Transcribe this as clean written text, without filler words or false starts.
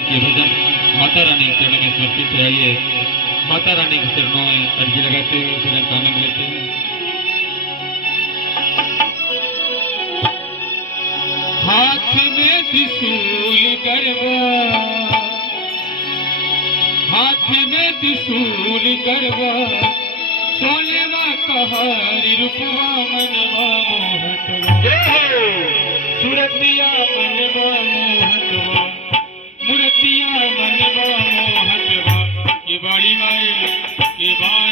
ये भजन माता रानी के चरणों में समर्पित है। आइए माता रानी के चरणों में अर्जी लगाते हुए भजन का आनंद लेते हैं। हाथ में त्रिशूल गरबा, हाथ में त्रिशूल गरबा, सोनेवा कहारी रूपवा मनवा मोहतवा, सुरतिया मनवा मोहतवा, मूर्तिया मनवा मोहतवा, की बाड़ी माए की बाड़ी